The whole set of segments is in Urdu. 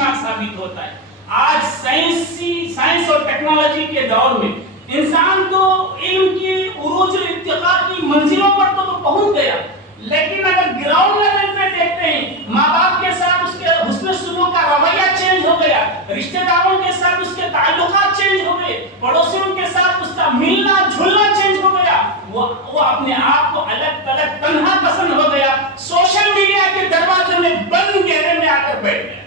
مارک ثابت ہوتا ہے. آج سائنس اور ٹیکنالوجی کے دور میں انسان تو علم کی عروج و ارتقاء کی منزلوں پر تو پہنچ گیا، لیکن اگر گراؤنڈ لیول پہ دیکھتے ہیں ماں باپ کے ساتھ اس کے حسن سلوک کا رویہ چینج ہو گیا، رشتہ داروں کے ساتھ اس کے تعلقات چینج ہو گئے، پڑوسیوں کے ساتھ اس کا ملنا جھلنا چینج ہو گیا، وہ اپنے آپ کو الگ تلگ تنہا پسند ہو گیا، سوشل میڈیا کے دروازے میں بند گہرے میں آ کر بیٹھ گیا.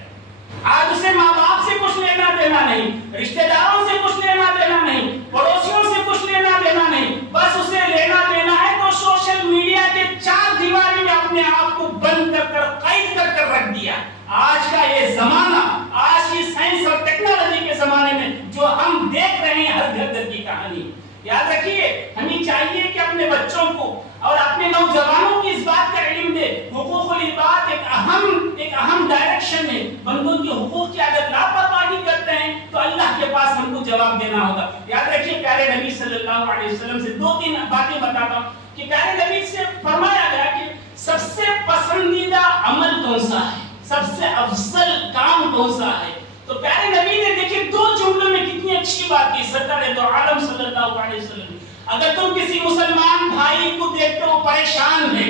آج اسے ماں باپ سے کچھ لینا دینا نہیں، رشتہ داروں سے کچھ لینا دینا نہیں، پڑوسیوں سے کچھ لینا دینا نہیں، بس اسے لینا دینا ہے تو سوشل میڈیا کے چار دیواری میں اپنے آپ کو بند کر قید کر رکھ دیا. آج کا یہ زمانہ، آج کی سائنس اور ٹیکنالوجی کے زمانے میں جو ہم دیکھ رہے ہیں ہر گھر گھر کی کہانی. یاد رکھیے ہمیں چاہیے کہ اپنے بچوں کو اور اپنے نوجوانوں کی اس بات کا علم دے. حقوق العباد ایک اہم ڈائریکشن ہے. بندوں کے حقوق کی اگر لاپرواہی کرتے ہیں تو اللہ کے پاس ہم کو جواب دینا ہوگا. یاد رکھیے پیارے نبی صلی اللہ علیہ وسلم سے دو تین باتیں بتاتا ہوں کہ پیارے نبی سے فرمایا گیا کہ سب سے پسندیدہ عمل کون سا ہے، سب سے افضل کام کون سا ہے. تو پیارے نبی نے دیکھیں دو جملوں میں کتنی اچھی بات کی. سرکار دو عالم صلی اللہ علیہ وسلم، اگر تم کسی مسلمان بھائی کو دیکھتے ہو پریشان ہے،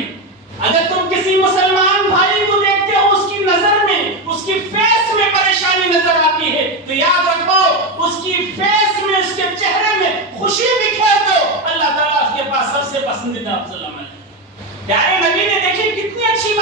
اگر تم کسی مسلمان بھائی کو دیکھتے ہو اس کی نظر میں، اس کی فیس میں پریشانی نظر آتی ہے، تو یاد رکھو اس کی فیس میں، اس کے چہرے میں خوشی بکھیر دو. اللہ تعالیٰ اس کے پاس سب سے پسندیدہ افضل عمل ہے. پیارے نبی نے دیکھیں کتنی اچھی بات